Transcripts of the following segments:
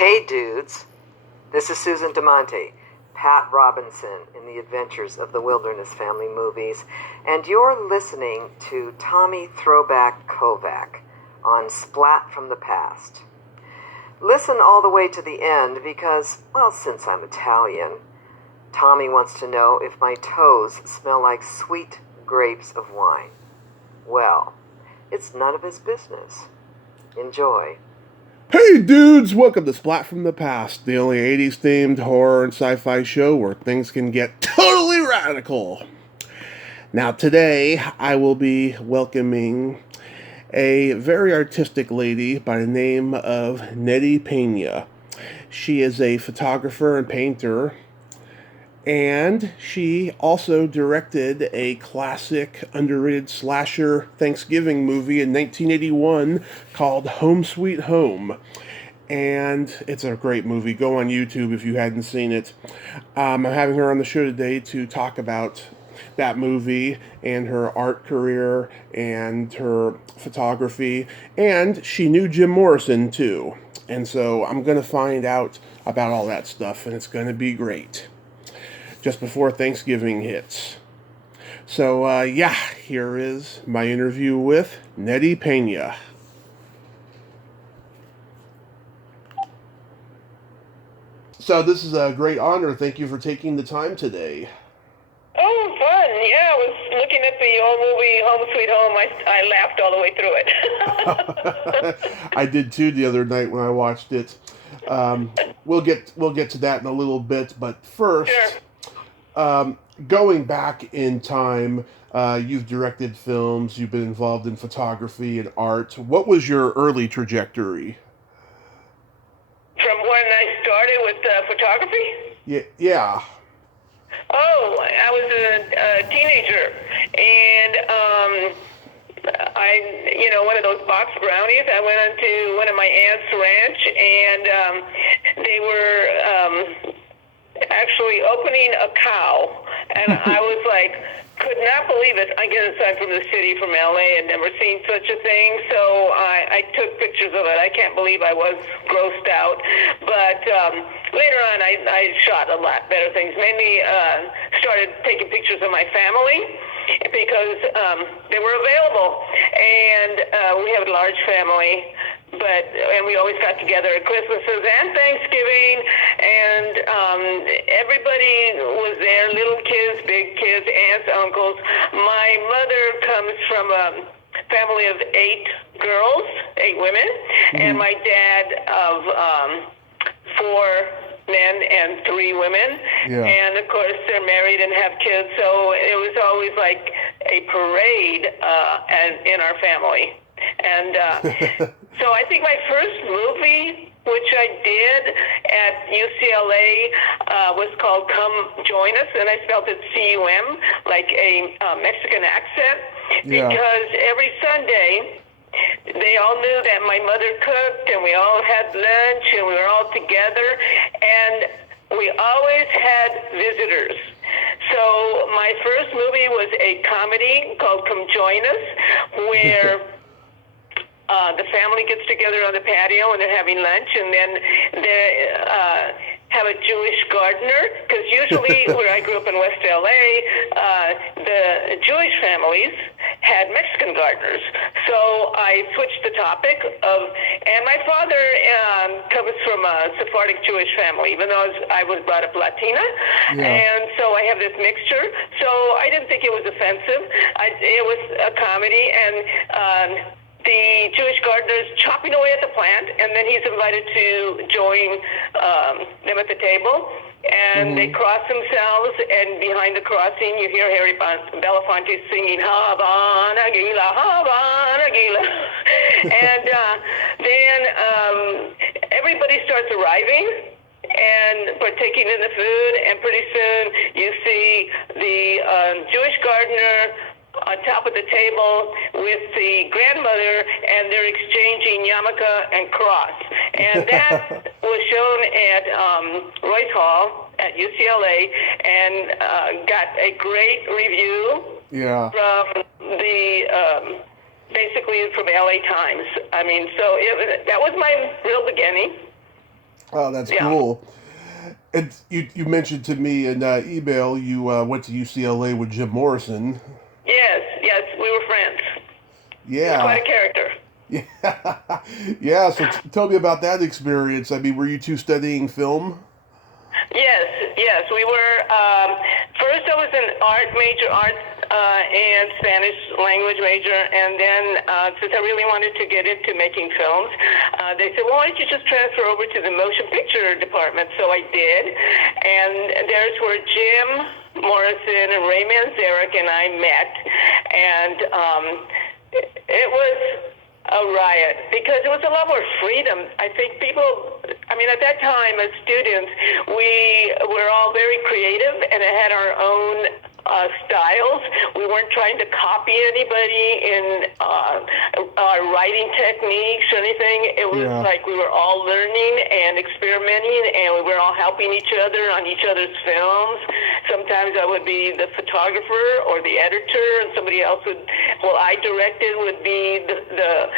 Hey dudes, this is Susan DeMonte, Pat Robinson in the Adventures of the Wilderness Family movies, and you're listening to Tommy Throwback Kovac on Splat from the Past. Listen all the way to the end because, well, since I'm Italian, Tommy wants to know if my toes smell like sweet grapes of wine. Well, it's none of his business. Enjoy. Hey dudes, welcome to Splat from the Past, the only 80s themed horror and sci-fi show where things can get totally radical. Now today I will be welcoming a very artistic lady by the name of Nettie Pena. She is a photographer and painter, and she also directed a classic underrated slasher Thanksgiving movie in 1981 called Home Sweet Home. And it's a great movie. Go on YouTube if you hadn't seen it. I'm having her on the show today to talk about that movie and her art career and her photography. And she knew Jim Morrison too. And so I'm going to find out about all that stuff, and it's going to be great. Just before Thanksgiving hits. So, here is my interview with Nettie Pena. So this is a great honor. Thank you for taking the time today. Oh, fun. Yeah, I was looking at the old movie Home Sweet Home. I laughed all the way through it. I did too the other night when I watched it. We'll get to that in a little bit, but first, Sure. Going back in time, you've directed films, you've been involved in photography and art. What was your early trajectory? From when I started with photography? Yeah. Oh, I was a teenager, and one of those box brownies. I went onto one of my aunt's ranch, and they were actually opening a cow, and I was like, could not believe it. I guess I'm from the city, from LA, and never seen such a thing, so I took pictures of it. I can't believe I was grossed out, but later on I shot a lot better things, mainly started taking pictures of my family because they were available, and we have a large family, and we always got together at Christmases and Thanksgiving, and everybody was there, little kids, big kids, aunts, uncles. My mother comes from a family of 8 girls, 8 women, and my dad of 4 men and 3 women. Yeah. And of course they're married and have kids, so it was always like a parade in our family. And so I think my first movie, which I did at UCLA, was called Come Join Us, and I spelled it C-U-M, like a Mexican accent, because every Sunday they all knew that my mother cooked, and we all had lunch, and we were all together, and we always had visitors. So my first movie was a comedy called Come Join Us, where the family gets together on the patio and they're having lunch, and then they have a Jewish gardener, because usually where I grew up in West LA, the Jewish families had Mexican gardeners. So I switched the topic and my father comes from a Sephardic Jewish family, even though I was brought up Latina. Yeah. And so I have this mixture. So I didn't think it was offensive. It was a comedy, and the Jewish gardener's chopping away at the plant, and then he's invited to join them at the table, and they cross themselves, and behind the crossing you hear Harry Belafonte singing Havana Gila, Havana Gila. And then everybody starts arriving and partaking in the food, and pretty soon you see the Jewish gardener on top of the table with the grandmother, and they're exchanging yarmulke and cross. And that was shown at Royce Hall at UCLA, and got a great review from the basically from LA Times. I mean, so that was my real beginning. Oh, that's Yeah. cool. And you mentioned to me in email you went to UCLA with Jim Morrison. Yes, yes, we were friends. He was quite Yeah. a character. Yeah. Yeah. So tell me about that experience. I mean, were you two studying film? Yes, yes, we were. First, I was an art and Spanish language major, and then since I really wanted to get into making films, they said, "Well, why don't you just transfer over to the motion picture department?" So I did, and there's where Jim Morrison and Ray Manzarek and I met, and it was a riot because it was a lot more freedom. I think people, I mean, at that time as students, we were all very creative and had our own styles. We weren't trying to copy anybody in our writing techniques or anything. It was like we were all learning and experimenting, and we were all helping each other on each other's films. Sometimes I would be the photographer or the editor, and somebody else would, well, I directed would be the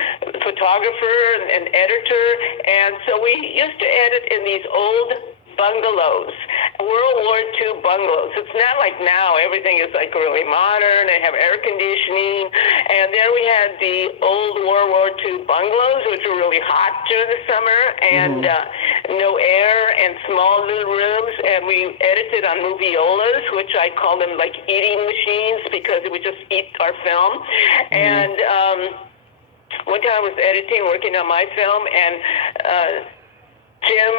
photographer and editor. And so we used to edit in these old bungalows, World War II bungalows. It's not like now, everything is like really modern, they have air conditioning, and then we had the old World War II bungalows, which were really hot during the summer, and no air, and small little rooms, and we edited on moviolas, which I call them like eating machines, because it would just eat our film. And one time I was editing, working on my film, and Jim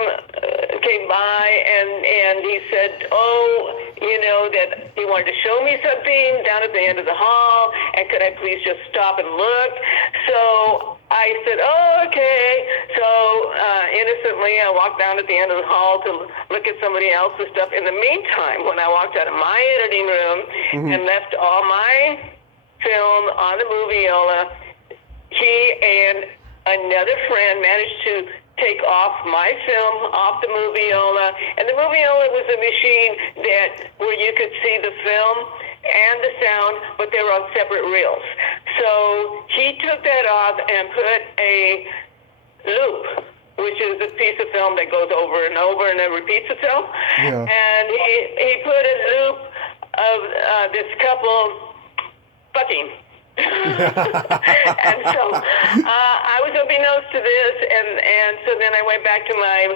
came by and he said, "Oh, you know, that he wanted to show me something down at the end of the hall, and could I please just stop and look?" So I said, "Oh, okay." So innocently, I walked down at the end of the hall to look at somebody else's stuff. In the meantime, when I walked out of my editing room and left all my film on the moviola, he and another friend managed to take off my film off the moviola, and the moviola was a machine that where you could see the film and the sound, but they were on separate reels. So he took that off and put a loop, which is a piece of film that goes over and over and then repeats itself. Yeah. And he put a loop of this couple fucking. And so I was unbeknownst to this, and so then I went back to my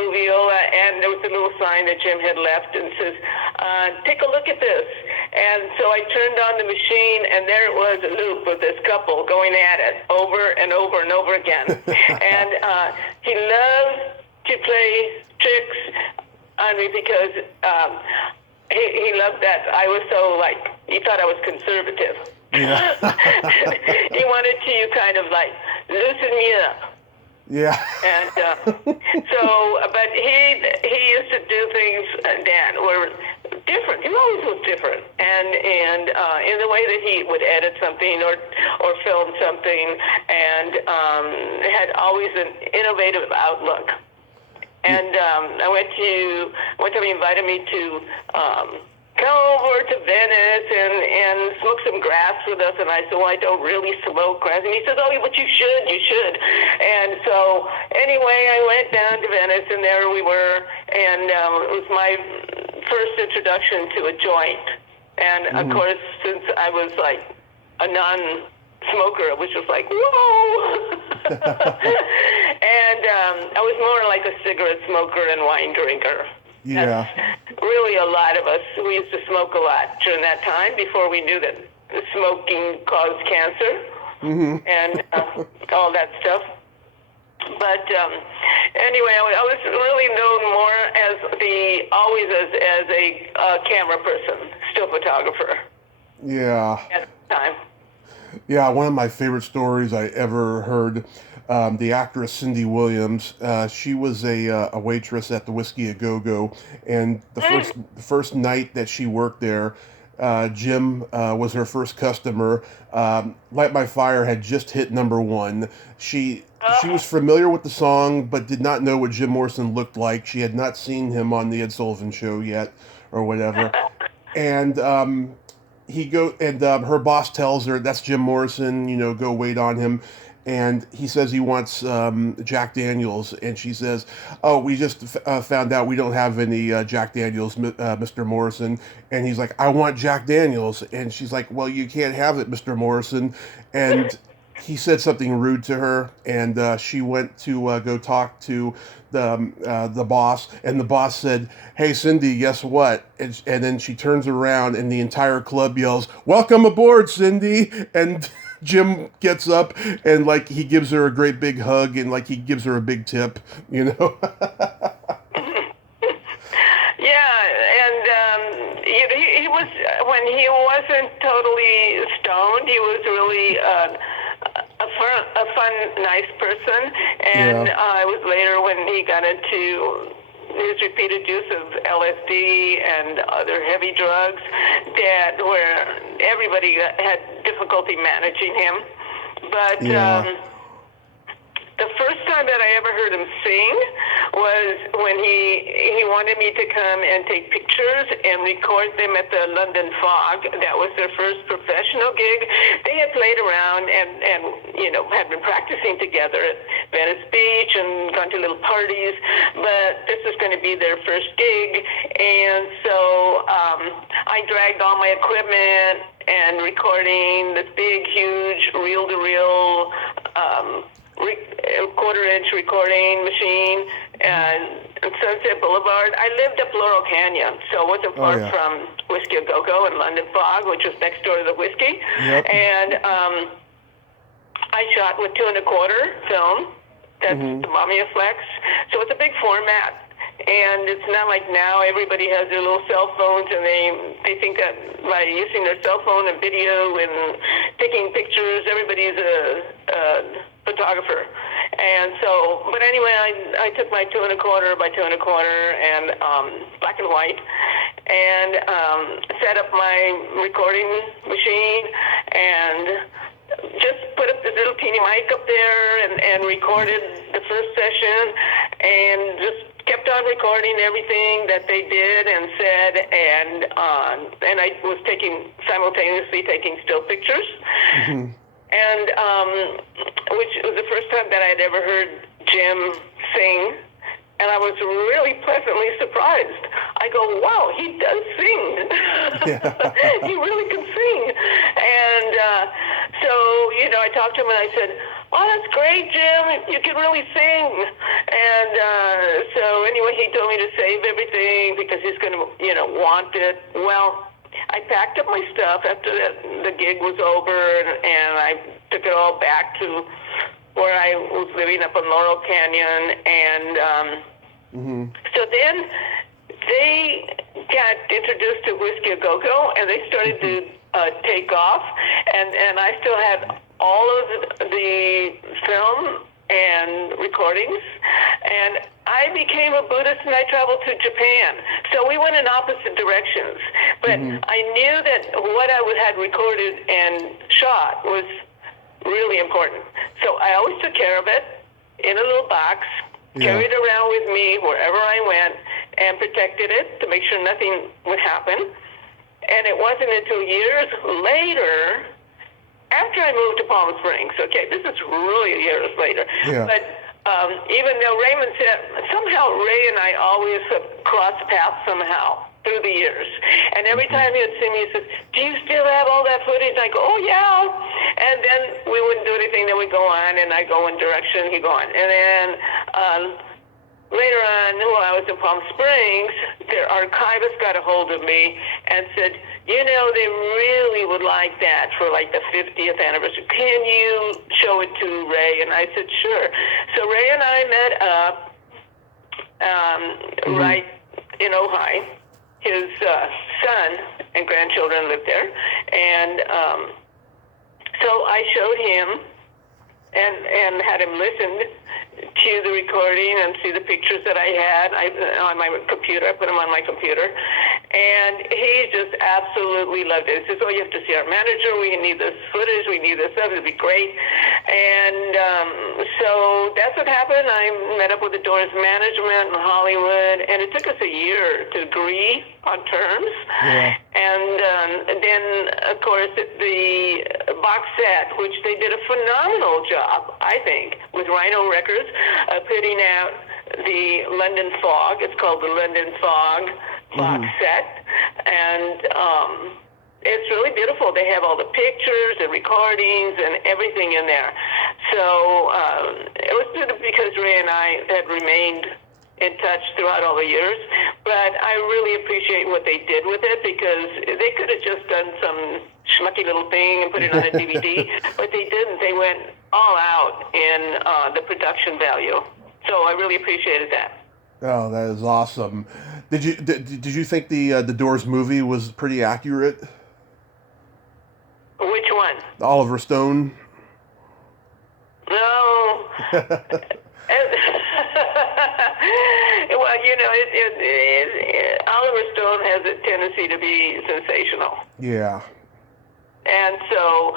moviola, and there was a little sign that Jim had left, and says, "Take a look at this." And so I turned on the machine, and there it was, a loop of this couple going at it over and over and over again. And he loved to play tricks on me because he loved that I was so, like, he thought I was conservative. Yeah. He wanted to kind of like loosen me up. Yeah. And but he used to do things, Dan, were different. He always was different, and in the way that he would edit something or film something, and had always an innovative outlook. And one time he invited me to come over to Venice and smoke some grass with us, and I said, "Well, I don't really smoke grass." And he says, "Oh, but you should." And so anyway, I went down to Venice, and there we were, and it was my first introduction to a joint. And of course, since I was like a non-smoker, it was just like, whoa. And I was more like a cigarette smoker and wine drinker. Yeah. That's really a lot of us. We used to smoke a lot during that time before we knew that smoking caused cancer and all that stuff. But anyway, I was really known more as a camera person, still photographer. Yeah. At the time. Yeah, one of my favorite stories I ever heard. The actress Cindy Williams, she was a waitress at the Whiskey A Go Go, and the first night that she worked there, Jim was her first customer. Light My Fire had just hit #1. She was familiar with the song, but did not know what Jim Morrison looked like. She had not seen him on the Ed Sullivan Show yet, or whatever, and her boss tells her, "That's Jim Morrison, go wait on him." and he says he wants Jack Daniels, and she says, "Oh, we just found out we don't have any Jack Daniels, Mr. Morrison." And he's like, "I want Jack Daniels," and she's like, "Well, you can't have it, Mr. Morrison." And he said something rude to her, and she went to go talk to the boss, and the boss said, "Hey, Cindy, guess what?" And then she turns around, and the entire club yells, "Welcome aboard, Cindy!" And Jim gets up and like he gives her a great big hug and like he gives her a big tip, you know. Yeah, and he was, when he wasn't totally stoned, he was really a fun, nice person. And it was later when he got into his repeated use of LSD and other heavy drugs where everybody had difficulty managing him. But the first time that I ever heard him sing was when he wanted me to come and take pictures and record them at the London Fog. That was their first professional gig. They had played around and had been practicing together at Venice Beach and gone to little parties, but this was going to be their first gig. And so I dragged all my equipment and recording this big, huge reel-to-reel quarter-inch recording machine and Sunset Boulevard. I lived up Laurel Canyon, so it wasn't far from Whiskey A Go-Go and London Fog, which was next door to the Whiskey. Yep. And I shot with 2 1/4 film. That's the Mamiya Flex. So it's a big format. And it's not like now everybody has their little cell phones and they think that by using their cell phone and video and taking pictures, everybody's a photographer. And so, but anyway, I took my 2 1/4 by 2 1/4 and black and white and set up my recording machine and just put up this little teeny mic up there and recorded the first session and just kept on recording everything that they did and said, and I was simultaneously taking still pictures, and which was the first time that I had ever heard Jim sing, and I was really pleasantly surprised. I go, wow, he does sing. He really can sing. And so, I talked to him and I said, oh, that's great, Jim. You can really sing. And so anyway, he told me to save everything because he's going to, want it. Well, I packed up my stuff after the gig was over, and I took it all back to where I was living up in Laurel Canyon. And so then they got introduced to Whiskey A Go-Go, and they started to take off. And I still had all of the film and recordings, and I became a Buddhist and I traveled to Japan. So we went in opposite directions. But I knew that what I had recorded and shot was really important. So I always took care of it in a little box, carried it around with me wherever I went, and protected it to make sure nothing would happen. And it wasn't until years later, after I moved to Palm Springs, okay, this is really years later, but even though Raymond said, somehow Ray and I always have crossed paths somehow through the years. And every time he would see me, he says, do you still have all that footage? And I go, oh, yeah. And then we wouldn't do anything, then we'd go on, and I go one direction, he'd go on. And then later on, while I was in Palm Springs, their archivist got a hold of me and said, they really would like that for like the 50th anniversary. Can you show it to Ray? And I said, sure. So Ray and I met up right in Ojai. His son and grandchildren lived there. And so I showed him and had him listen to the recording and see the pictures that I had on my computer. I put them on my computer. And he just absolutely loved it. He says, oh, you have to see our manager. We need this footage. We need this stuff. It'd be great. And so that's what happened. I met up with the Doors management in Hollywood, and it took us a year to agree on terms. And then, of course, the box set, which they did a phenomenal job, I think, with Rhino Records, putting out the London Fog. It's called the London Fog box set, and it's really beautiful. They have all the pictures and recordings and everything in there. So it was good because Ray and I had remained in touch throughout all the years, but I really appreciate what they did with it, because they could have just done some schmucky little thing and put it on a DVD, but they didn't. They went all out in the production value. So I really appreciated that. Oh, that is awesome. Did you think the Doors movie was pretty accurate? Which one? Oliver Stone. No. Well, Oliver Stone has a tendency to be sensational. Yeah. And so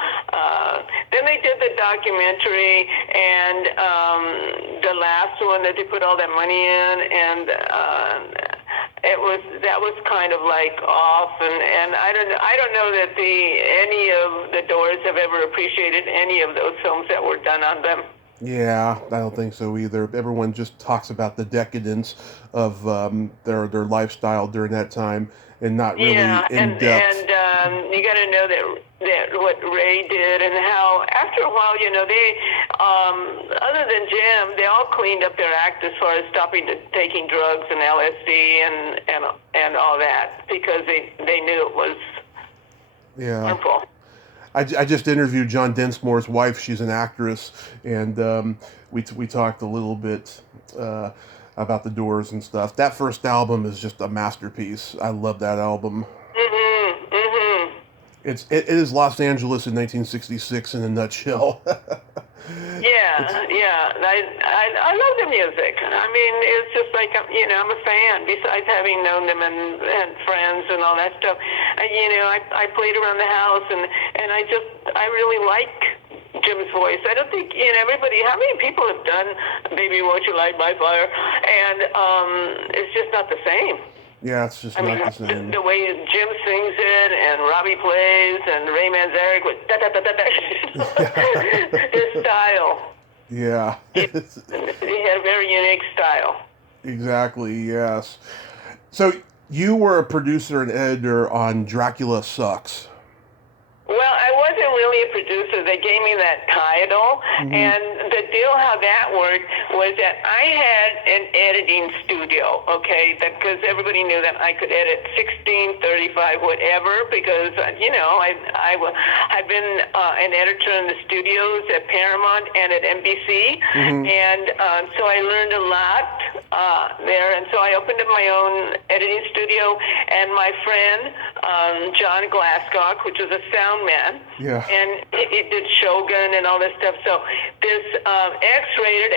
then they did the documentary, and the last one that they put all that money in, and that was kind of like off, and I don't know that any of the Doors have ever appreciated any of those films that were done on them. Yeah, I don't think so either. Everyone just talks about the decadence of their lifestyle during that time, and not really in depth. And you got to know that what Ray did, and how after a while, they other than Jim, they all cleaned up their act as far as stopping taking drugs and LSD and all that, because they knew it was harmful. I just interviewed John Densmore's wife. She's an actress, and we talked a little bit about the Doors and stuff. That first album is just a masterpiece. I love that album. It is Los Angeles in 1966 in a nutshell. Yeah. I love the music. I mean, it's just like, I'm a fan, besides having known them and friends and all that stuff. I played around the house, and I really like Jim's voice. I don't think, how many people have done Baby Won't You Light My Fire? And it's just not the same. Yeah, it's just not the same. The way Jim sings it, and Robbie plays, and Ray Manzarek with da-da-da-da-da. His style. Yeah. He had a very unique style. Exactly, yes. So you were a producer and editor on Dracula Sucks. Well, I wasn't really a producer. They gave me that title, and the deal how that worked was that I had an editing studio, okay, because everybody knew that I could edit 16, 35, whatever, because, I've been an editor in the studios at Paramount and at NBC, and so I learned a lot there, and so I opened up my own editing studio, and my friend, John Glasscock, which was a sound man, and he did Shogun and all this stuff. So this X-rated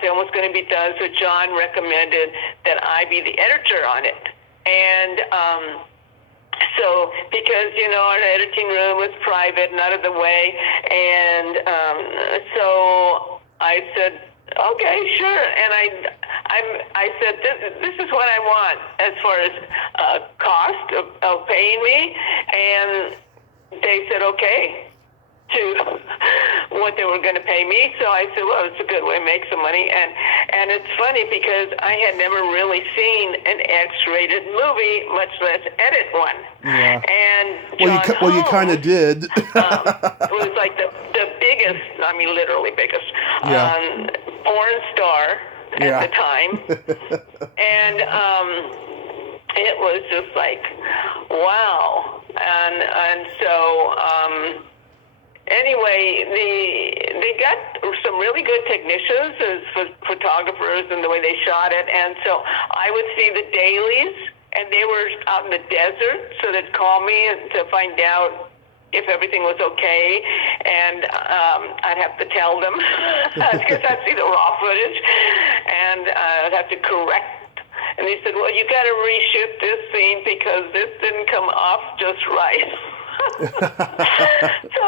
film was going to be done, so John recommended that I be the editor on it. And so, because, our editing room was private and out of the way, and so I said, okay, sure. And I said, this is what I want as far as cost of paying me. And they said, okay, to what they were going to pay me. So I said, well, it's a good way to make some money. And it's funny because I had never really seen an X-rated movie, much less edit one. Yeah. And John you kind of did. It was like the biggest, I mean, literally biggest, porn star at the time. And it was just like, wow. And so anyway, they got some really good technicians as photographers and the way they shot it. And so I would see the dailies, and they were out in the desert, so they'd call me to find out if everything was okay, and I'd have to tell them because I'd see the raw footage, and I'd have to correct. And they said, well, you got to reshoot this scene because this didn't come off just right. So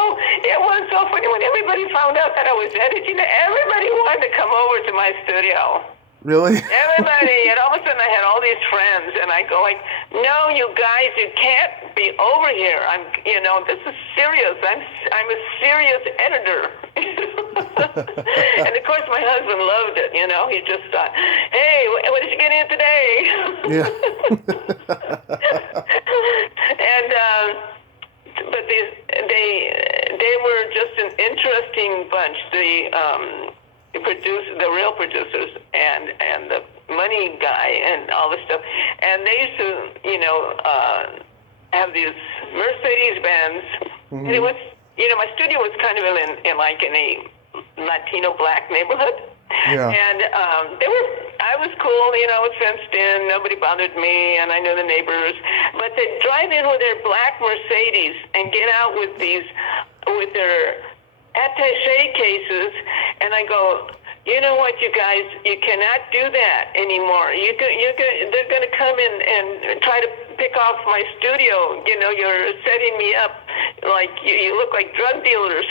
it was so funny when everybody found out that I was editing. Everybody wanted to come over to my studio. Really? Everybody, and all of a sudden I had all these friends, and I go like, "No, you guys, you can't be over here. This is serious. I'm a serious editor." And of course, my husband loved it. He just thought, "Hey, what did you get in today?" Yeah. And but they were just an interesting bunch. The real producers, and the money guy, and all this stuff, and they used to, have these Mercedes Benz. Mm-hmm. And it was, my studio was kind of in a Latino black neighborhood. Yeah. And I was cool, I was fenced in, nobody bothered me, and I knew the neighbors. But they'd drive in with their black Mercedes and get out with their attaché cases, and I go, "You know what, you guys, you cannot do that anymore. They're going to come in and try to pick off my studio. You're setting me up like you look like drug dealers."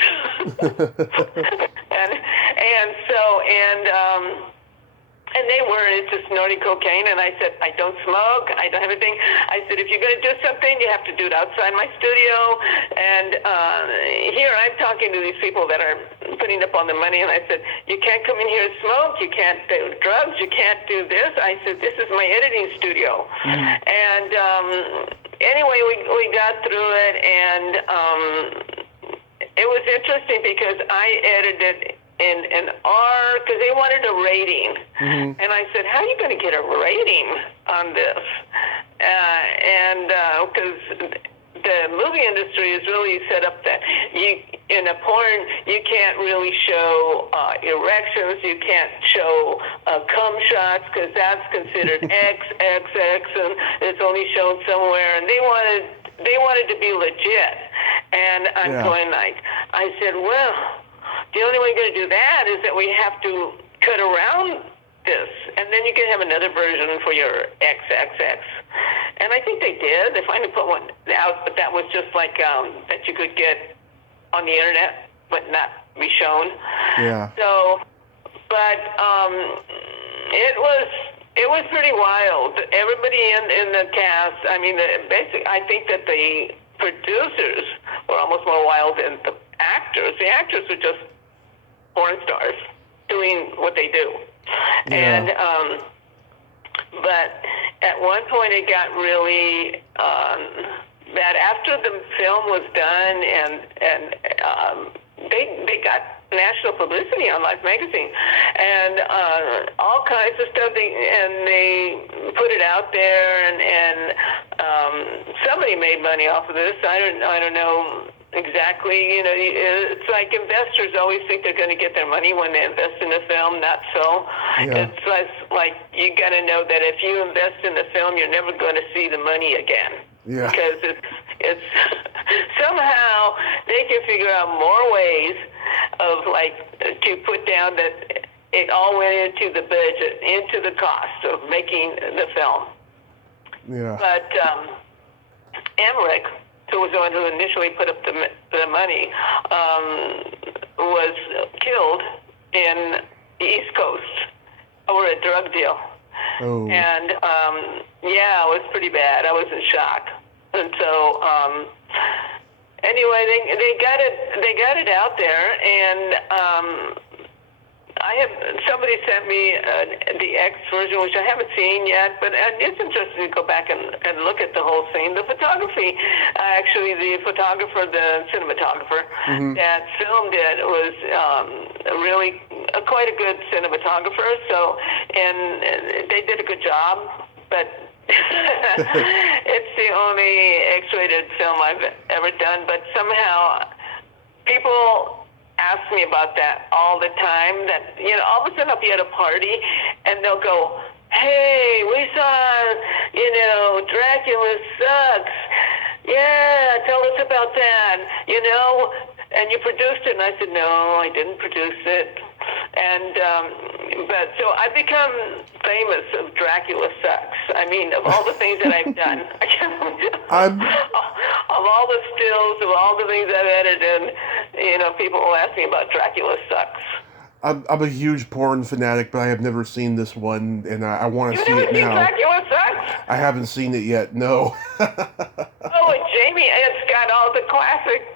And they were into snorting cocaine, and I said, "I don't smoke, I don't have anything." I said, "If you're going to do something, you have to do it outside my studio." And here I'm talking to these people that are putting up on the money, and I said, "You can't come in here and smoke, you can't do drugs, you can't do this." I said, "This is my editing studio." Mm-hmm. And anyway, we got through it, and it was interesting because I edited in an R, because they wanted a rating. Mm-hmm. And I said, "How are you going to get a rating on this?" Because the movie industry is really set up that in a porn, you can't really show erections, you can't show cum shots, because that's considered XXX, and it's only shown somewhere. And they wanted to be legit. And I'm going like, I said, "Well, the only way you're going to do that is that we have to cut around this, and then you can have another version for your XXX." And I think they did. They finally put one out, but that was just like that you could get on the internet, but not be shown. Yeah. So, but it was pretty wild. Everybody in the cast. I mean, I think that the producers were almost more wild than the actors. The actors were just porn stars doing what they do. Yeah. And but at one point it got really bad. After the film was done, and they got national publicity on Life magazine, and all kinds of stuff. They put it out there, and somebody made money off of this. I don't know exactly. It's like investors always think they're going to get their money when they invest in a film. Not so. Yeah. It's like you got to know that if you invest in the film, you're never going to see the money again. Yeah. Because it's somehow they can figure out more ways of to put down that it all went into the budget, into the cost of making the film. Yeah. But Emmerich, who was the one who initially put up the money, was killed in the East Coast over a drug deal. Oh. And it was pretty bad. I was in shock. And so anyway, they got it out there, and somebody sent me the X version, which I haven't seen yet, but it's interesting to go back and look at the whole scene. The photography, actually, the photographer, the cinematographer that filmed it was really quite a good cinematographer. So, and they did a good job, but it's the only X-rated film I've ever done. But somehow, people ask me about that all the time. That all of a sudden I'll be at a party and they'll go, "Hey, we saw, Dracula sucks. Yeah, tell us about that. And you produced it." And I said, "No, I didn't produce it." And but so I've become famous of Dracula sucks. I mean, of all the things that I've done, of all the stills, of all the things I've edited, people will ask me about Dracula sucks. I'm a huge porn fanatic, but I have never seen this one, and I want to You've see never it seen now. Dracula Sucks? I haven't seen it yet. No. Oh, and Jamie, it's got all the classic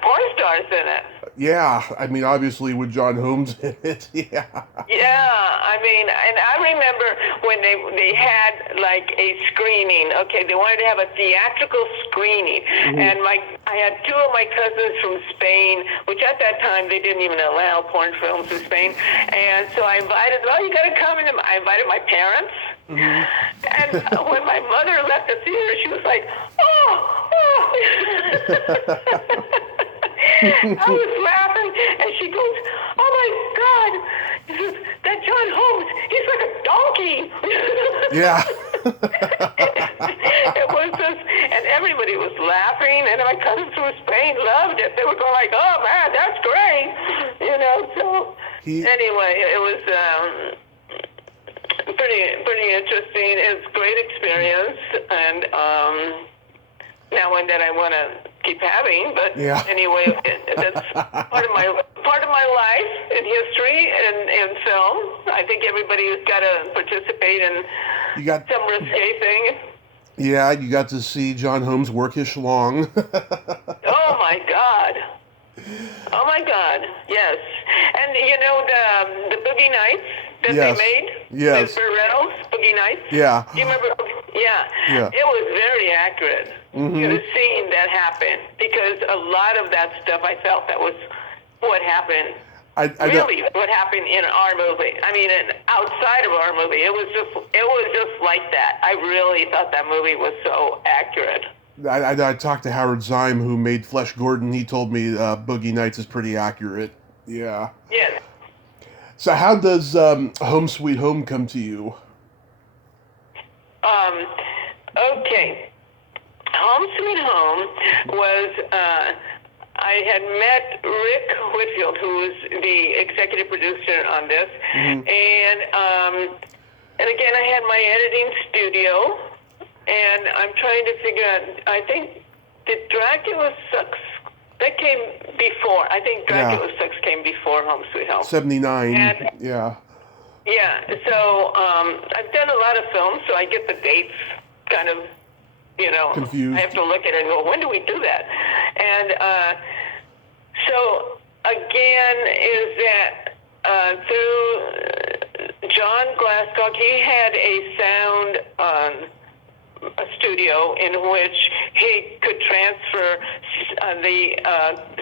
porn stars in it. Yeah, I mean, obviously with John Holmes in it. Yeah. Yeah, I mean, and I remember when they had like a screening. Okay, they wanted to have a theatrical screening, and I had two of my cousins from Spain, which at that time they didn't even allow porn films in Spain, and so I invited them. Oh, you got to come, and I invited my parents. And when my mother left the theater, she was like, "Oh, oh." I was laughing, and she goes, "Oh my God, that John Holmes, he's like a donkey." Yeah. It was just, and everybody was laughing, and my cousins from Spain loved it. They were going like, "Oh man, that's great," you know. So anyway, it was pretty interesting. It's a great experience, and now and then I want to keep having, but anyway, that's part of my life in history and in film. I think everybody's got to participate in some risque thing. Yeah, you got to see John Holmes work his schlong. Oh my God. Oh my God, yes. And you know the Boogie Nights that they made? Yes. With Burt Reynolds, Boogie Nights? Yeah. Do you remember? Yeah. It was very accurate. The scene that happened, because a lot of that stuff I felt that was what happened. Really, what happened in our movie. I mean, outside of our movie, it was just like that. I really thought that movie was so accurate. I talked to Howard Zyme, who made Flesh Gordon. He told me Boogie Nights is pretty accurate. Yeah. Yes. So how does Home Sweet Home come to you? Okay. Home Sweet Home was, I had met Rick Whitfield, who was the executive producer on this, and again, I had my editing studio, and I'm trying to figure out, I think, did Dracula Sucks, that came before, I think Dracula Sucks came before Home Sweet Home. 79, Yeah, so I've done a lot of films, so I get the dates kind of, confused. I have to look at it and go, when do we do that? And so, again, is that through John Glasscock, he had a sound a studio in which he could transfer the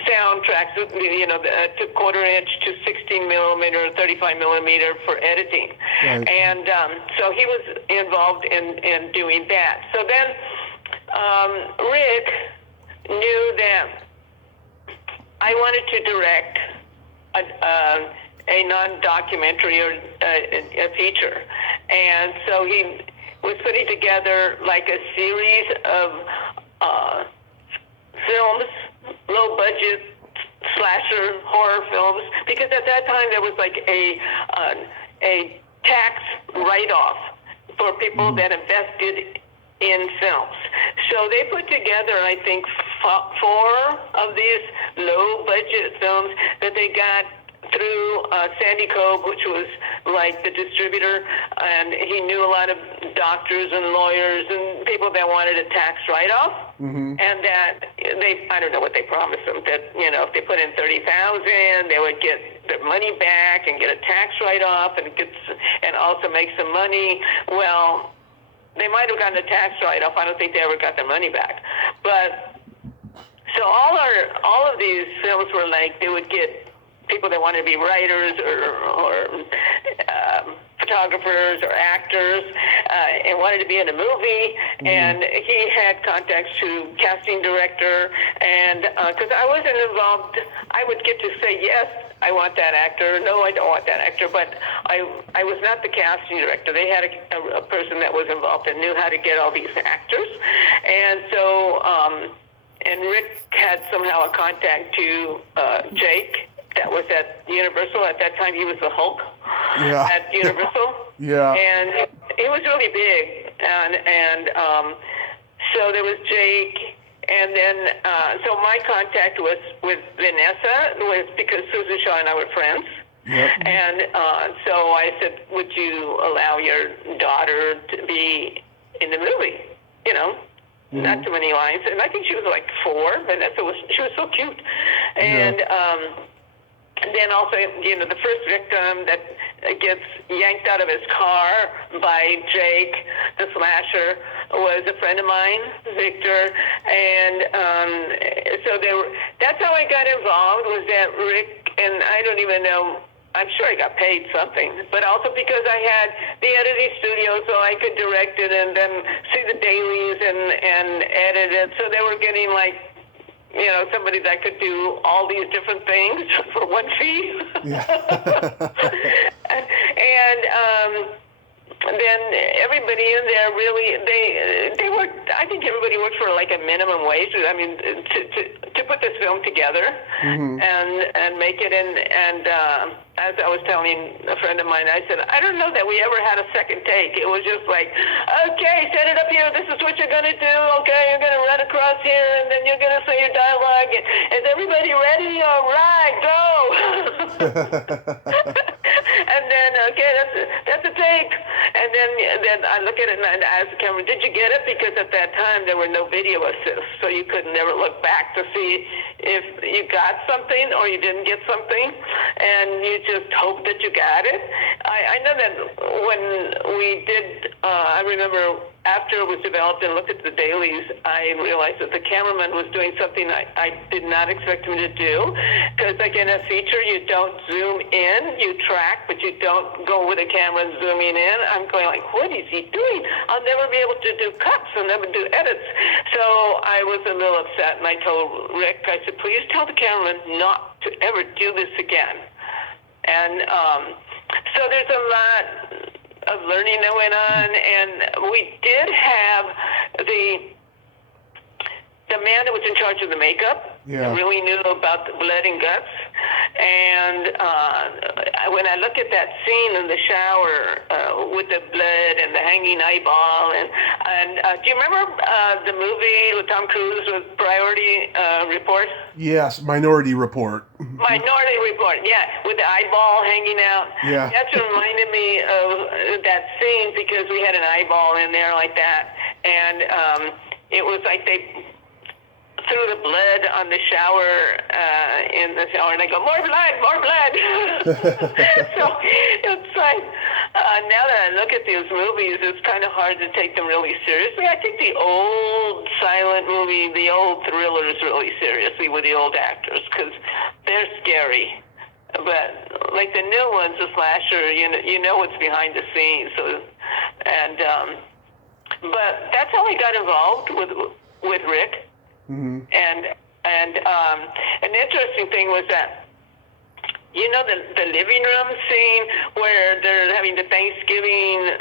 soundtracks, to quarter-inch to 16 millimeter, 35 millimeter for editing. Right. And so he was involved in doing that. So then Rick knew that I wanted to direct a non-documentary or a feature. And so he was putting together like a series of films, low-budget slasher horror films, because at that time there was like a tax write-off for people that invested in films. So they put together, I think, 4 of these low-budget films that they got through Sandy Cobb, which was like the distributor, and he knew a lot of doctors and lawyers and people that wanted a tax write-off, and that I don't know what they promised them, that, if they put in $30,000, they would get their money back and get a tax write-off and also make some money. Well, they might have gotten a tax write-off. I don't think they ever got their money back. But so all of these films were like, they would get people that wanted to be writers or photographers or actors and wanted to be in a movie. And he had contacts to casting director, and because I wasn't involved, I would get to say, yes, I want that actor. No, I don't want that actor. But I was not the casting director. They had a person that was involved and knew how to get all these actors. And so, and Rick had somehow a contact to Jake that was at Universal. At that time, he was the Hulk at Universal. And he was really big. And so there was Jake. And then, so my contact was with Vanessa, because Susan Shaw and I were friends. Yep. And so I said, would you allow your daughter to be in the movie? You know, not too many lines. And I think she was like 4. Vanessa she was so cute. And then also, you know, the first victim that gets yanked out of his car by Jake, the slasher, was a friend of mine, Victor. And so that's how I got involved, was that Rick, and I don't even know, I'm sure I got paid something, but also because I had the editing studio, so I could direct it and then see the dailies and edit it. So they were getting like, you know, somebody that could do all these different things for one fee. And then everybody in there really, they worked, I think everybody worked for like a minimum wage. I mean, to put this film together and make it. And as I was telling a friend of mine, I said, I don't know that we ever had a second take. It was just like, okay, set it up here. This is what you're going to do. Okay, you're going to run across here, and then you're going to say your dialogue. Is everybody ready? All right, go. And then, okay, that's a take. And then I look at it and I ask the camera, did you get it? Because at that time there were no video assists, so you could never look back to see if you got something or you didn't get something, and you just hope that you got it. I know that when we did, I remember after it was developed and looked at the dailies, I realized that the cameraman was doing something I did not expect him to do. Because, like in a feature, you don't zoom in, you track, but you don't go with the camera zooming in. I'm going like, what is he doing? I'll never be able to do cuts. I'll never do edits. So I was a little upset, and I told Rick, I said, please tell the cameraman not to ever do this again. And so there's a lot of learning that went on, and we did have the man that was in charge of the makeup really knew about the blood and guts. And when I look at that scene in the shower with the blood and the hanging eyeball, and do you remember the movie with Tom Cruise with Priority Report? Yes, Minority Report. Minority Report, yeah, with the eyeball hanging out. Yeah. That's reminded me of that scene because we had an eyeball in there like that. And it was like they threw the blood on the shower, in the shower, and I go, more blood, more blood. So it's like, now that I look at these movies, it's kind of hard to take them really seriously. I take the old silent movie, the old thrillers really seriously with the old actors, because they're scary. But like the new ones, the slasher, you know what's behind the scenes. So, and but that's how I got involved with Rick. Mm-hmm. And an interesting thing was that, you know, the living room scene where they're having the Thanksgiving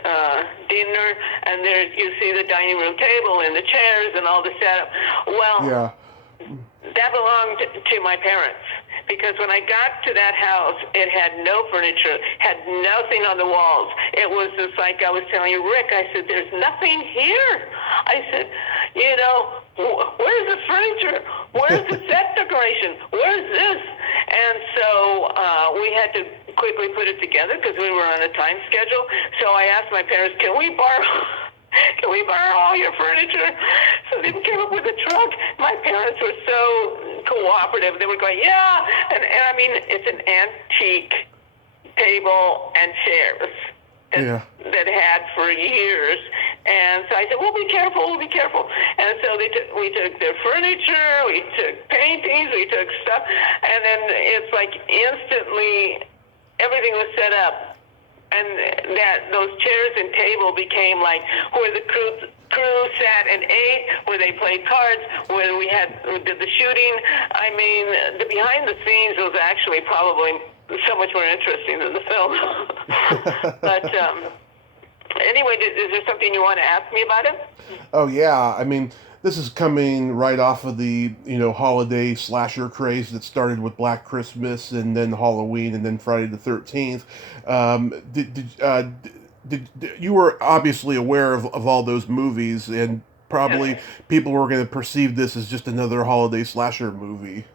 dinner, and you see the dining room table and the chairs and all the setup. Well, that belonged to my parents. Because when I got to that house, it had no furniture, had nothing on the walls. It was just like I was telling you, Rick, I said, there's nothing here. I said, you know, where's the furniture? Where's the set decoration? Where's this? And so we had to quickly put it together because we were on a time schedule. So I asked my parents, can we borrow all your furniture? So they came up with a truck. My parents were so cooperative. They were going, yeah. And I mean, it's an antique table and chairs that had for years. And so I said, we'll be careful. And so we took their furniture, we took paintings, we took stuff. And then it's like instantly everything was set up. And those chairs and table became like where the crew sat and ate, where they played cards, where we did the shooting. I mean, the behind the scenes was actually probably so much more interesting than the film. But anyway, is there something you want to ask me about it? Oh yeah, I mean, this is coming right off of the holiday slasher craze that started with Black Christmas and then Halloween and then Friday the 13th. Did you were obviously aware of all those movies, and probably people were going to perceive this as just another holiday slasher movie.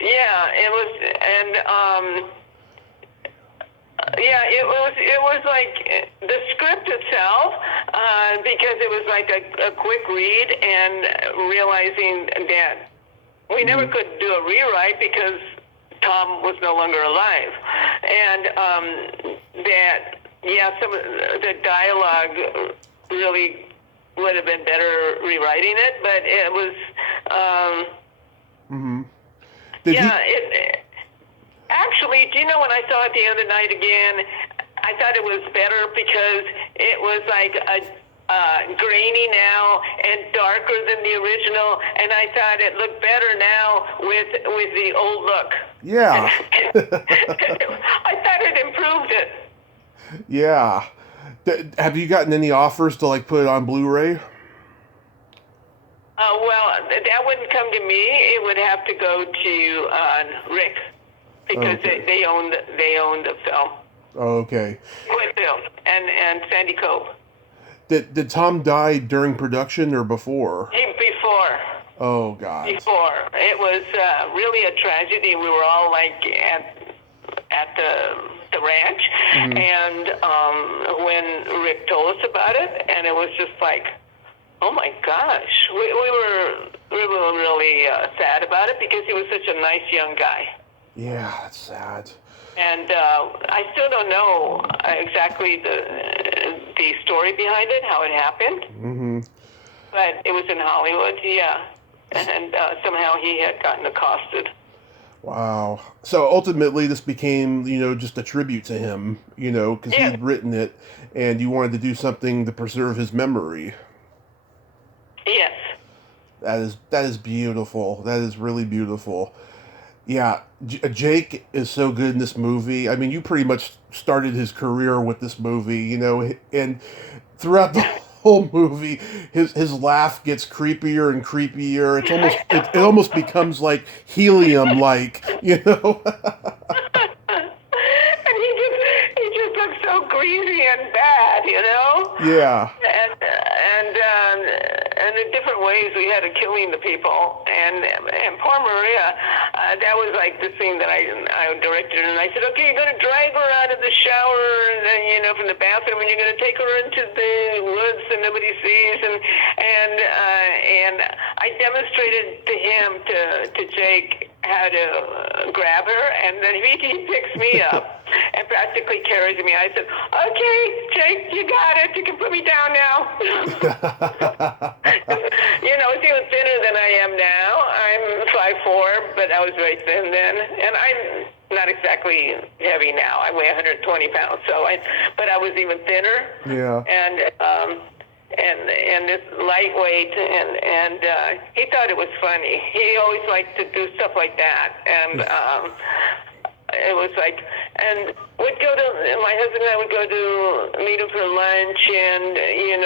Yeah, it was, and yeah, it was like the script itself, because it was like a quick read and realizing that we never could do a rewrite because Tom was no longer alive, and that some of the dialogue really would have been better rewriting it, but it was Did it actually, do you know, when I saw it the other night again, I thought it was better because it was like a grainy now and darker than the original, and I thought it looked better now with the old look. Yeah. I thought it improved it. Yeah. Have you gotten any offers to like put it on Blu-ray? Well, that wouldn't come to me. It would have to go to Rick, because Okay. they own the film. Oh, okay. Quinn Film and Sandy Cove. Did Tom die during production or before? Before. Oh God. Before. It was really a tragedy. We were all like at the ranch, and when Rick told us about it, and it was just like, oh my gosh, we were really sad about it because he was such a nice young guy. Yeah, that's sad. And I still don't know exactly the story behind it, how it happened. Mm-hmm. But it was in Hollywood, yeah. And somehow he had gotten accosted. Wow. So ultimately, this became, just a tribute to him, because Yeah. he'd written it, and you wanted to do something to preserve his memory. Yes. That is beautiful. That is really beautiful. Yeah, Jake is so good in this movie. I mean, you pretty much started his career with this movie, and throughout the whole movie, his laugh gets creepier and creepier. It's almost it almost becomes like helium, like. And he just looks so greasy and bad, Yeah. And in different ways we had of killing the people. And poor Maria, that was like the scene that I directed, and I said, okay, you're going to drag her out of the shower, and then, from the bathroom, and you're going to take her into the woods that nobody sees, and I demonstrated to him, to Jake, how to grab her, and then he picks me up and practically carries me. I said, okay, Jake, you got it. You can put me down now. It's even thinner than I am now. I'm 5'4", but I was very thin then. And I'm not exactly heavy now. I weigh 120 pounds. But I was even thinner. Yeah. And this lightweight, and he thought it was funny. He always liked to do stuff like that, and it was like, and we'd go to, my husband and I would go to meet him for lunch, and he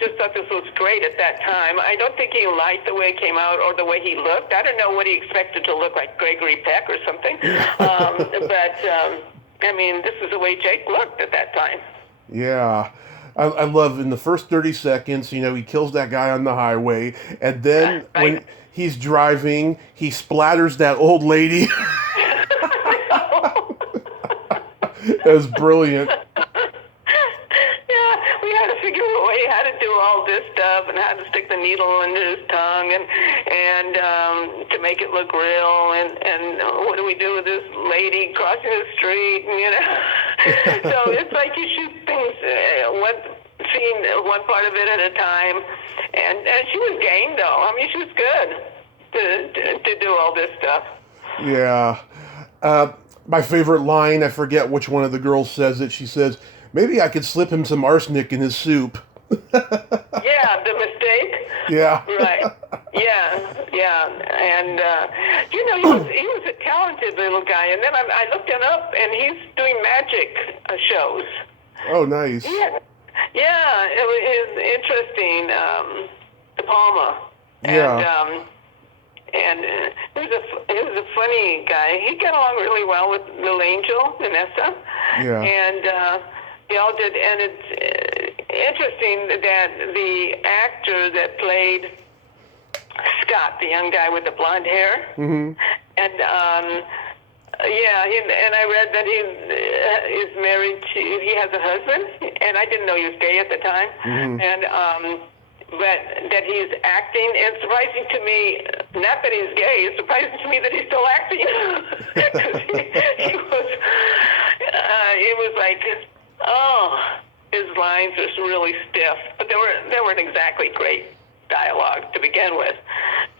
just thought this was great at that time. I don't think he liked the way it came out or the way he looked. I don't know what he expected to look like, Gregory Peck or something. But I mean, this is the way Jake looked at that time. Yeah. I love in the first 30 seconds, he kills that guy on the highway, and then when he's driving, he splatters that old lady. That was brilliant. Yeah, we had to figure a way how to do all this stuff and how to stick the needle into his tongue and to make it look real, and what do we do with this lady crossing the street, So it's like you shoot things one part of it at a time, and she was game though. I mean, she was good to do all this stuff. Yeah. My favorite line, I forget which one of the girls says it. She says, "Maybe I could slip him some arsenic in his soup." Yeah, the mistake. Yeah. Right. Yeah. And he was a talented little guy. And then I looked him up, and he's doing magic shows. Oh, nice. Yeah. It was interesting. De Palma. Yeah. And he was a funny guy. He got along really well with Little Angel, Vanessa. Yeah. And they all did. And it's interesting that the actor that played Scott, the young guy with the blonde hair. Mm-hmm. And and I read that he is married to. He has a husband, and I didn't know he was gay at the time. Mm-hmm. And but that he's acting. And it's surprising to me, not that he's gay. It's surprising to me that he's still acting. he was. It was like, his lines was really stiff, but they weren't exactly great dialogue to begin with.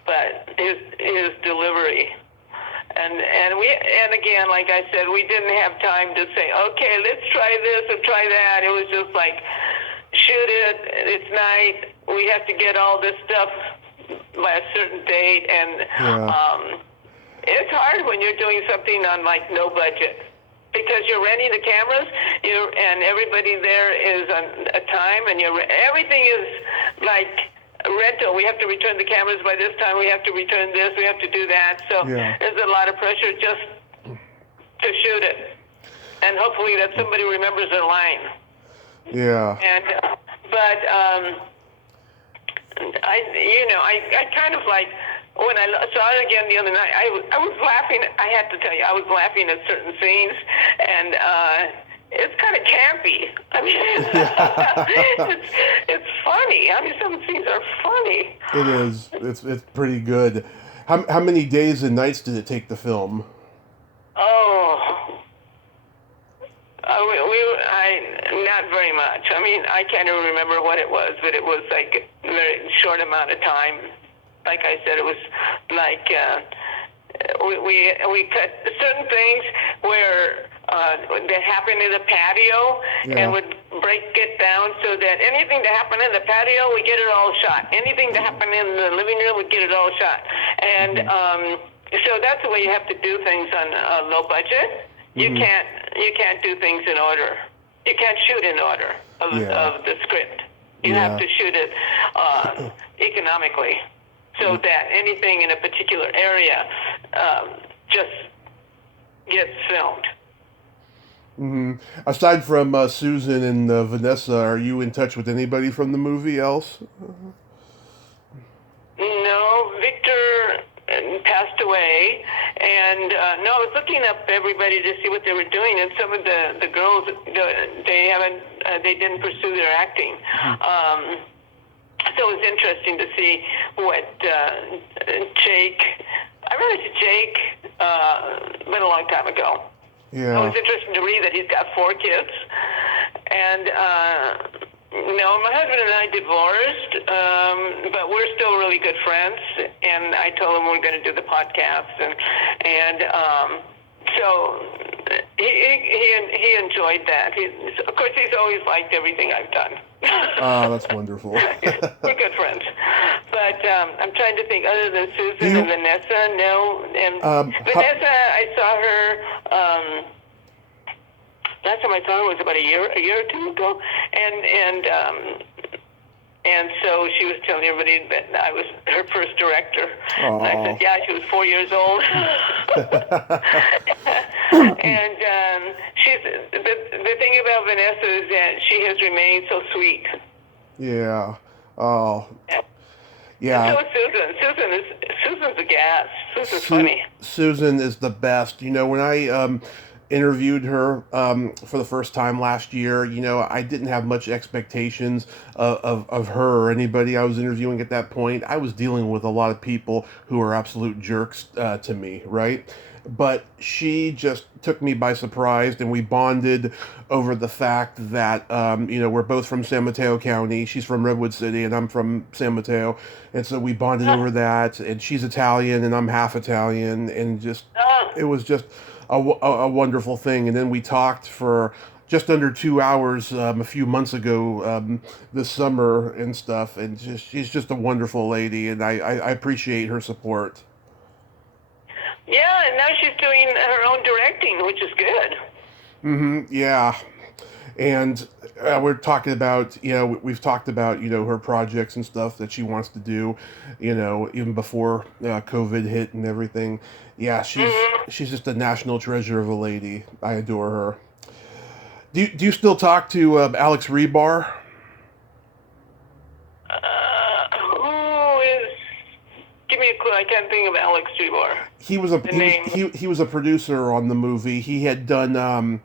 But his delivery. And again, like I said, we didn't have time to say, okay, let's try this or try that. It was just like, shoot it. It's night. We have to get all this stuff by a certain date, and it's hard when you're doing something on like no budget because you're renting the cameras, and everybody there is on a time, and everything is like rental. We have to return the cameras by this time. We have to return this. We have to do that. So there's a lot of pressure just to shoot it, and hopefully that somebody remembers their line. Yeah. And I kind of like when I saw it again the other night. I was laughing. I have to tell you, I was laughing at certain scenes, and it's kind of campy. I mean, it's funny. I mean, some scenes are funny. It is. It's pretty good. How many days and nights did it take to film? Not very much. I mean, I can't even remember what it was, but it was like a very short amount of time. Like I said, it was like we cut certain things where that happened in the patio and would break it down so that anything that happened in the patio, we get it all shot. Anything that happened in the living room, we get it all shot. And so that's the way you have to do things on a low budget. You can't do things in order. You can't shoot in order of the script. You have to shoot it economically, so that anything in a particular area just gets filmed. Mm-hmm. Aside from Susan and Vanessa, are you in touch with anybody from the movie else? No, Victor passed away, and no, I was looking up everybody to see what they were doing, and some of the girls, they didn't pursue their acting. So it was interesting to see what Jake. I realized Jake, but a long time ago. Yeah. It was interesting to read that he's got 4 kids, and my husband and I divorced, but we're still really good friends. And I told him we're going to do the podcast, and so he enjoyed that. Of course, he's always liked everything I've done. That's wonderful. We're good friends. But I'm trying to think, other than Susan and Vanessa, no. And Vanessa, I saw her. Last time I saw her was about a year or two ago, and so she was telling everybody that I was her first director. And I said, yeah, she was 4 years old. And she's the thing about Vanessa is that she has remained so sweet. Yeah. Oh. Yeah. And so is Susan. Susan's a gas. Susan's funny. Susan is the best. When I interviewed her for the first time last year, I didn't have much expectations of her or anybody I was interviewing at that point. I was dealing with a lot of people who are absolute jerks to me, right? But she just took me by surprise, and we bonded over the fact that, we're both from San Mateo County. She's from Redwood City, and I'm from San Mateo. And so we bonded over that, and she's Italian, and I'm half Italian, and it was just a wonderful thing. And then we talked for just under 2 hours a few months ago this summer and stuff, and she's just a wonderful lady, and I appreciate her support. Yeah, and now she's doing her own directing, which is good. Mm-hmm. Yeah. And we're talking about, we've talked about, her projects and stuff that she wants to do, even before COVID hit and everything. Yeah, she's just a national treasure of a lady. I adore her. Do you still talk to Alex Rebar? Who is can't think of Alex Trebor. He was a producer on the movie. He had done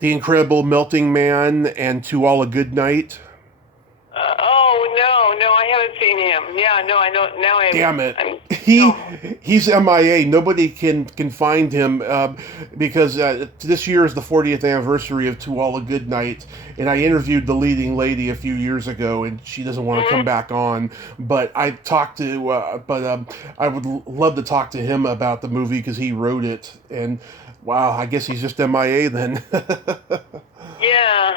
The Incredible Melting Man and To All a Good Night. No, I haven't seen him. Yeah, no, I know now. Damn it! He's MIA. Nobody can find him because this year is the 40th anniversary of To All a Good Night, and I interviewed the leading lady a few years ago, and she doesn't want to come back on. But I talked to, I would love to talk to him about the movie because he wrote it. And wow, I guess he's just MIA then. Yeah.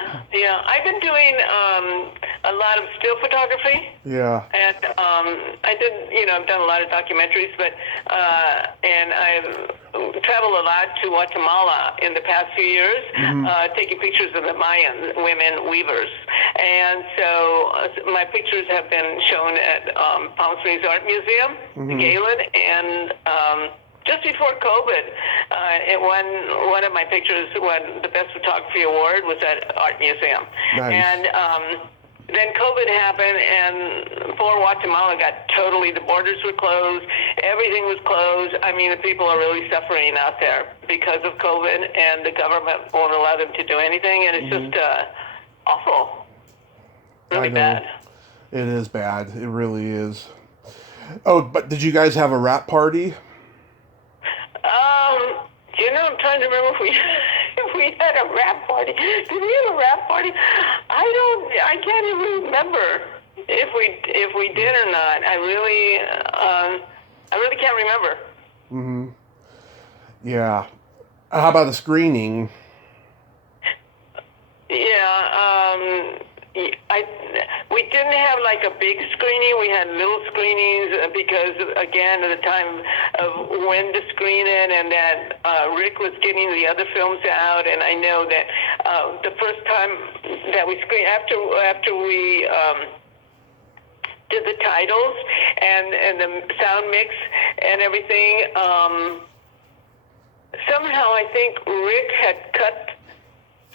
I've been doing a lot of still photography. Yeah. And I've done a lot of documentaries, but and I've traveled a lot to Guatemala in the past few years, taking pictures of the Mayan women weavers. And so my pictures have been shown at Palm Springs Art Museum, the Galen, and just before COVID, it won one of my pictures won the Best Photography Award was at Art Museum. Nice. And then COVID happened, and poor Guatemala got totally, the borders were closed, everything was closed. I mean, the people are really suffering out there because of COVID, and the government won't allow them to do anything, and it's just awful. Really bad. It is bad. It really is. Oh, but did you guys have a rap party? I'm trying to remember if we had a rap party. Did we have a rap party? I can't even remember if we did or not. I really can't remember. Mm-hmm. Yeah. How about a screening? Yeah, we didn't have like a big screening. We had little screenings because, again, at the time of when to screen it, and that Rick was getting the other films out, and I know that the first time that we screened, after we did the titles and the sound mix and everything, somehow I think Rick had cut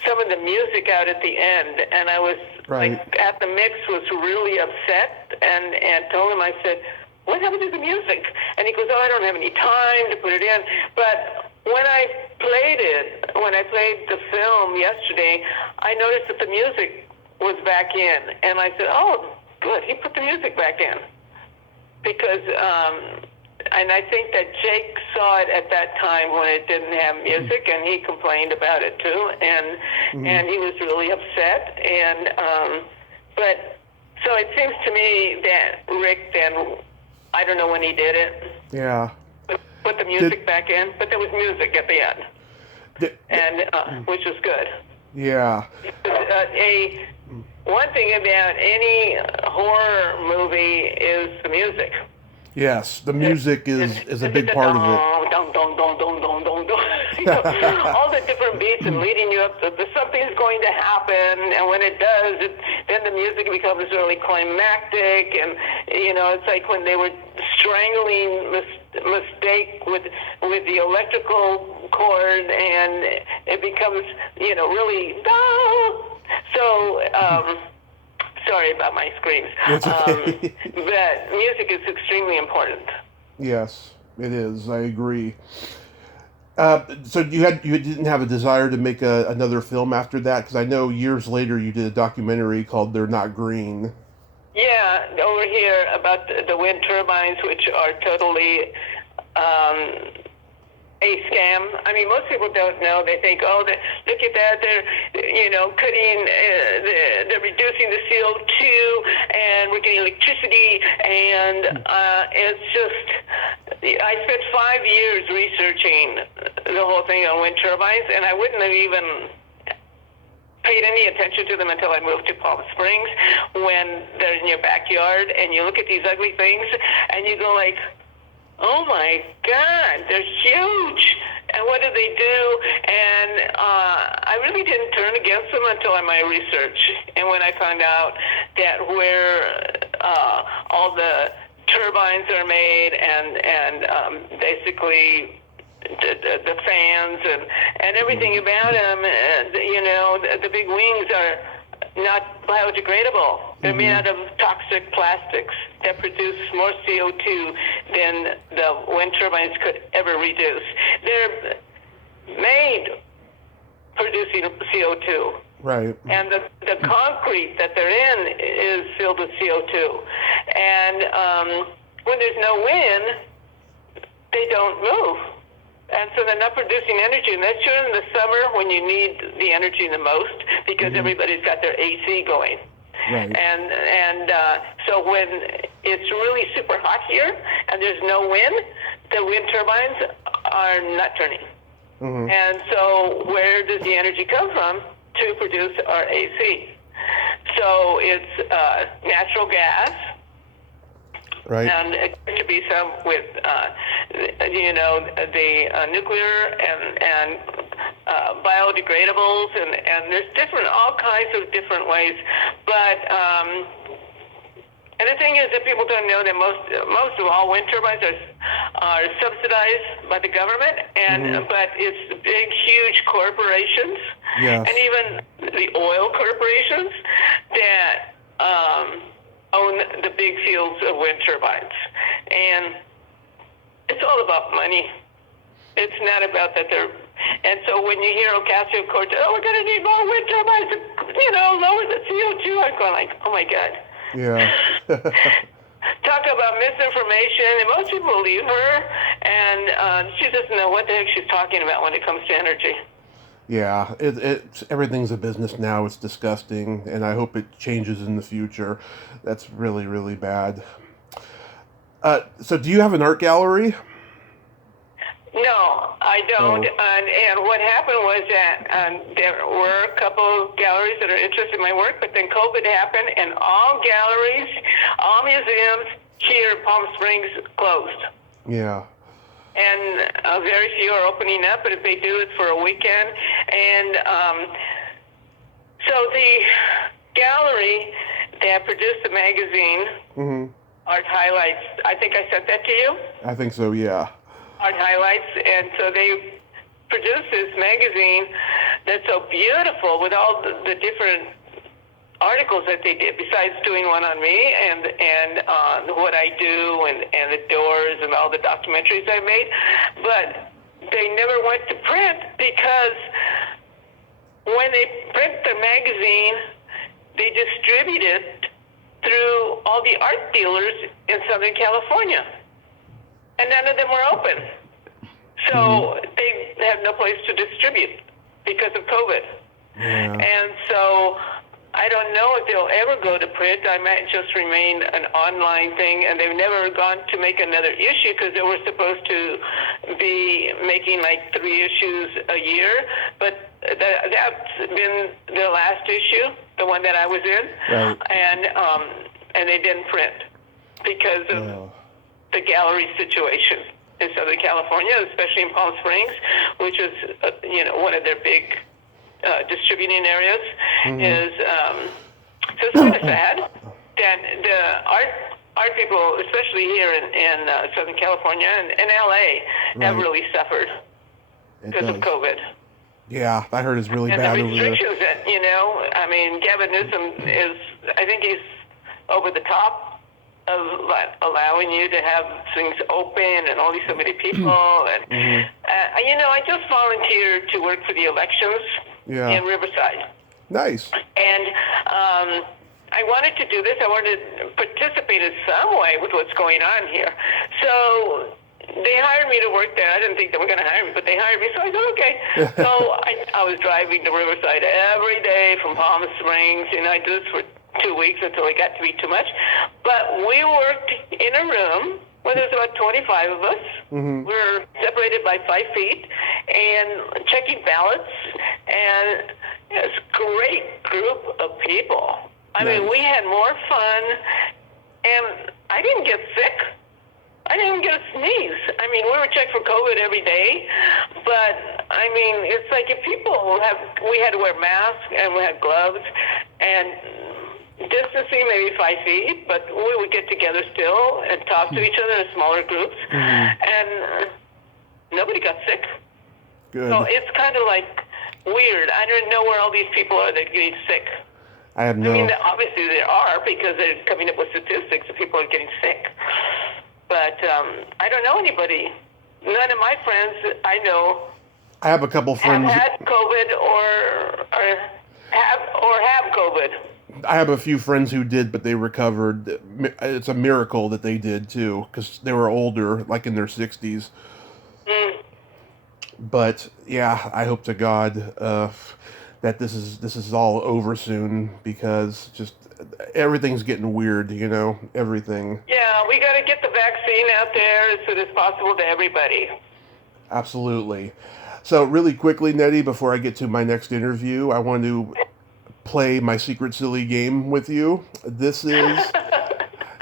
some of the music out at the end, and I was like at the mix was really upset and told him, I said, what happened to the music? And he goes, I don't have any time to put it in. But when I played the film yesterday, I noticed that the music was back in, and I said, oh, good, he put the music back in. Because and I think that Jake saw it at that time when it didn't have music, and he complained about it too, and he was really upset. And but so it seems to me that Rick then, I don't know when he did it. Yeah. Put the music back in, but there was music at the end, and which was good. Yeah. One thing about any horror movie is the music. Yes, the music is a big part of it. All the different beats and leading you up to something's going to happen, and when it does, then the music becomes really climactic, and it's like when they were strangling Mistake with the electrical cord, and it becomes really so. Sorry about my screams. It's okay. But music is extremely important. Yes, it is. I agree. So you didn't have a desire to make another film after that? Because I know years later you did a documentary called "They're Not Green." Yeah, over here about the wind turbines, which are totally a scam. I mean, most people don't know. They think, look at that, they're, cutting, they're reducing the CO2, and we're getting electricity, and it's just, I spent 5 years researching the whole thing on wind turbines, and I wouldn't have even paid any attention to them until I moved to Palm Springs, when they're in your backyard, and you look at these ugly things, and you go like, oh my God, they're huge. And what do they do? And I really didn't turn against them until my research. And when I found out that where all the turbines are made, and basically the fans and everything about them, the big wings are not biodegradable. They're made out of toxic plastics that produce more CO2 than the wind turbines could ever reduce. They're made producing CO2. Right. And the concrete that they're in is filled with CO2. And when there's no wind, they don't move. And so they're not producing energy. And that's during the summer when you need the energy the most because everybody's got their AC going. Right. And so when it's really super hot here and there's no wind, the wind turbines are not turning. And so where does the energy come from to produce our AC? So it's natural gas. Right. And it to be some with, the nuclear and biodegradables, and there's all kinds of different ways. But and the thing is that people don't know that most of all wind turbines are subsidized by the government, and but it's big, huge corporations, Yes. and even the oil corporations that own the big fields of wind turbines. And it's all about money. It's not about that they're... And so when you hear Ocasio-Cortez, we're going to need more wind turbines to, lower the CO2, I'm going like, oh my God. Yeah. Talk about misinformation, and most people believe her, and she doesn't know what the heck she's talking about when it comes to energy. Yeah, it's everything's a business now. It's disgusting, and I hope it changes in the future. That's really, really bad. So do you have an art gallery? No, I don't. Oh. And what happened was that there were a couple galleries that are interested in my work, but then COVID happened, and all galleries, all museums here in Palm Springs closed. Yeah. And very few are opening up, but if they do, it's for a weekend. And so the gallery that produced the magazine, Art Highlights, I think I sent that to you? I think so, yeah. Art Highlights, and so they produced this magazine that's so beautiful with all the different articles that they did, besides doing one on me and what I do and the doors and all the documentaries I made. But they never went to print because when they print the magazine, they distribute it through all the art dealers in Southern California. And none of them were open. So they have no place to distribute because of COVID. Yeah. And so I don't know if they'll ever go to print. I might just remain an online thing, and they've never gone to make another issue because they were supposed to be making like 3 issues a year. But that's been their last issue, the one that I was in. Right. And they didn't print because of the gallery situation in Southern California, especially in Palm Springs, which is one of their big distributing areas. Is so it's kind of sad that the art people, especially here in Southern California and LA, have really suffered because of COVID. Yeah, I heard it's really and bad the over there. restrictions that Gavin Newsom is, I think he's over the top of allowing you to have things open and only so many people. And I just volunteered to work for the elections in Riverside. Nice. And I wanted to do this. I wanted to participate in some way with what's going on here. So they hired me to work there. I didn't think they were going to hire me, but they hired me. So I said, okay. So I was driving to Riverside every day from Palm Springs, and I did this for 2 weeks until it got to be too much. But we worked in a room where there's about 25 of us. We were separated by 5 feet and checking ballots. And it was a great group of people. I mean, we had more fun, and I didn't get sick. I didn't get a sneeze. I mean, we were checked for COVID every day, but I mean, it's like if we had to wear masks and we had gloves and distancing maybe 5 feet, but we would get together still and talk to each other in smaller groups, and nobody got sick. Good. So it's kind of like weird. I don't know where all these people are that get sick. I have I mean, no. obviously there are, because they're coming up with statistics that people are getting sick. But I don't know anybody. None of my friends I know I have a couple have friends. had COVID or have COVID. I have a few friends who did, but they recovered. It's a miracle that they did too, because they were older, like in their 60s. Mm. But yeah, I hope to God that this is all over soon, because just everything's getting weird. Everything. Yeah, we got to get the vaccine out there as soon as possible to everybody. Absolutely. So really quickly, Nettie, before I get to my next interview, I want to play my secret silly game with you. This is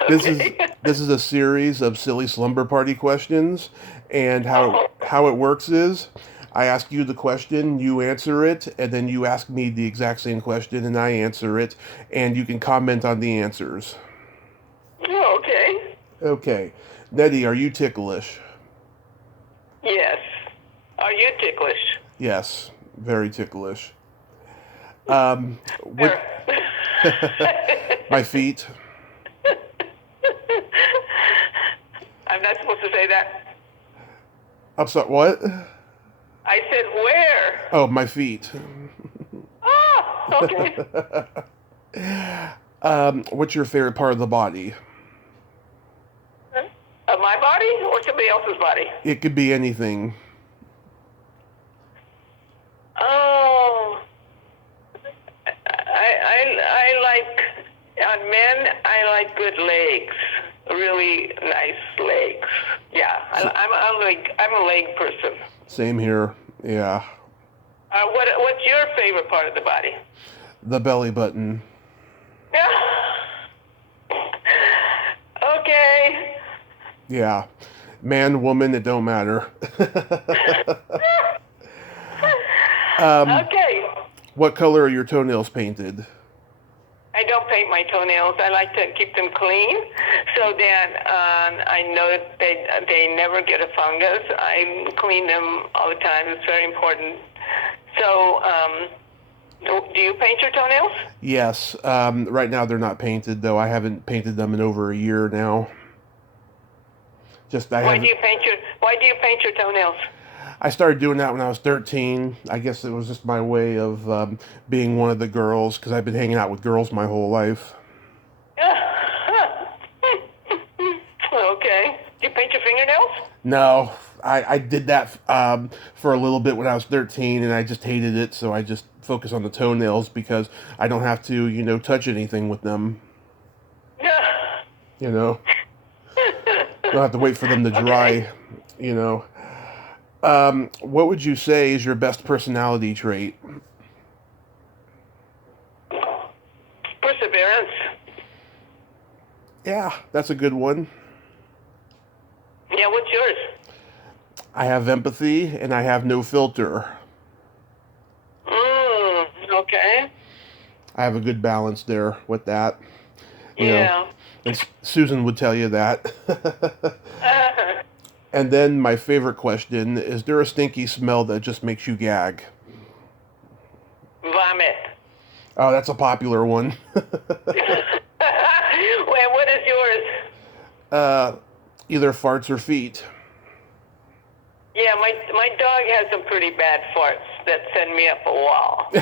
Okay. this is a series of silly slumber party questions, and Oh, how it works is I ask you the question, you answer it, and then you ask me the exact same question and I answer it, and you can comment on the answers. oh, okay. Okay. Nettie, are you ticklish? Yes. Are you ticklish? Yes, very ticklish. What my feet? I'm not supposed to say that. I'm sorry, what? I said where? Oh, my feet. Oh, okay. What's your favorite part of the body? Of my body or somebody else's body? It could be anything. Oh, I like, on men, I like good legs. Really nice legs. Yeah, I'm a leg person. Same here. Yeah. What's your favorite part of the body? The belly button. Okay. Yeah. Man, woman, it don't matter. Okay. What color are your toenails painted? I don't paint my toenails. I like to keep them clean, so that I know that they never get a fungus. I clean them all the time. It's very important. So, do you paint your toenails? Yes. Right now they're not painted, though. I haven't painted them in over a year now. Why do you paint your toenails? I started doing that when I was 13. I guess it was just my way of being one of the girls, because I've been hanging out with girls my whole life. Okay. Do you paint your fingernails? No, I did that for a little bit when I was 13, and I just hated it, so I just focus on the toenails because I don't have to, touch anything with them. You know, don't have to wait for them to dry. Okay. You know. What would you say is your best personality trait? Perseverance. Yeah, that's a good one. Yeah, what's yours? I have empathy and I have no filter. Okay. I have a good balance there with that. Yeah. And Susan would tell you that. And then my favorite question, is there a stinky smell that just makes you gag? Vomit. Oh, that's a popular one. Well, what is yours? Either farts or feet. Yeah, my dog has some pretty bad farts that send me up a wall. And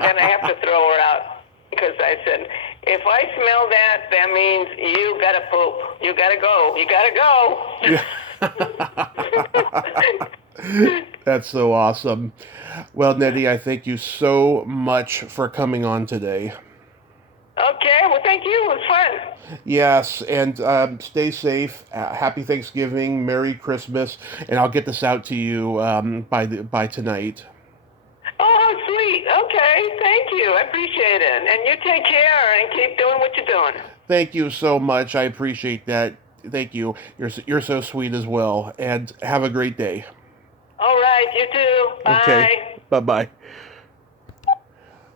then I have to throw her out because I said, if I smell that, that means you gotta poop. You gotta go. You gotta go. That's so awesome. Well, Nettie, I thank you so much for coming on today. Okay, well, thank you. It was fun. Yes, and stay safe. Happy Thanksgiving, Merry Christmas, and I'll get this out to you by tonight. Oh, sweet. Okay, thank you. I appreciate it. And you take care and keep doing what you're doing. Thank you so much. I appreciate that. Thank you. You're so sweet as well, and have a great day. All right, you too. Bye. Okay. Bye-bye.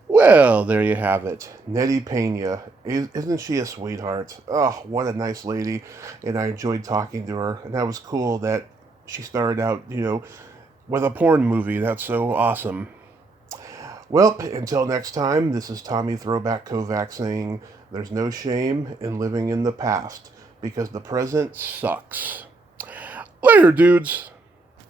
Well, there you have it. Nettie Pena. Isn't she a sweetheart? Oh, what a nice lady. And I enjoyed talking to her. And that was cool that she started out, with a porn movie. That's so awesome. Well, until next time, this is Tommy Throwback Kovac saying there's no shame in living in the past because the present sucks. Later, dudes.